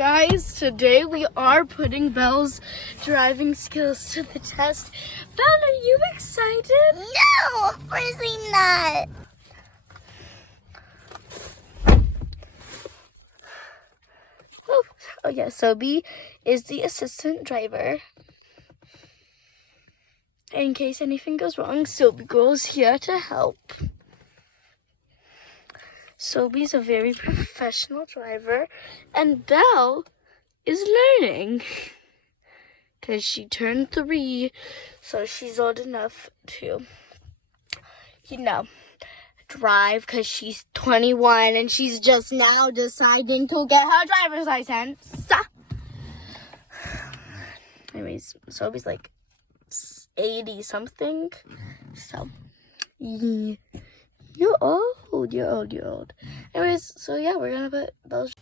guys, today we are putting Belle's driving skills to the test. Belle, are you excited? No, of course I'm not. Oh yeah, Sobi is the assistant driver. In case anything goes wrong, Sobi Girl's here to help. Sobi's a very professional driver, and Belle is learning. Because she turned 3, so she's old enough to, drive because she's 21 and she's just now deciding to get her driver's license. Anyways, Sobi's like 80 something. So, yeah. You're old. Anyways, so yeah, we're gonna put Belle's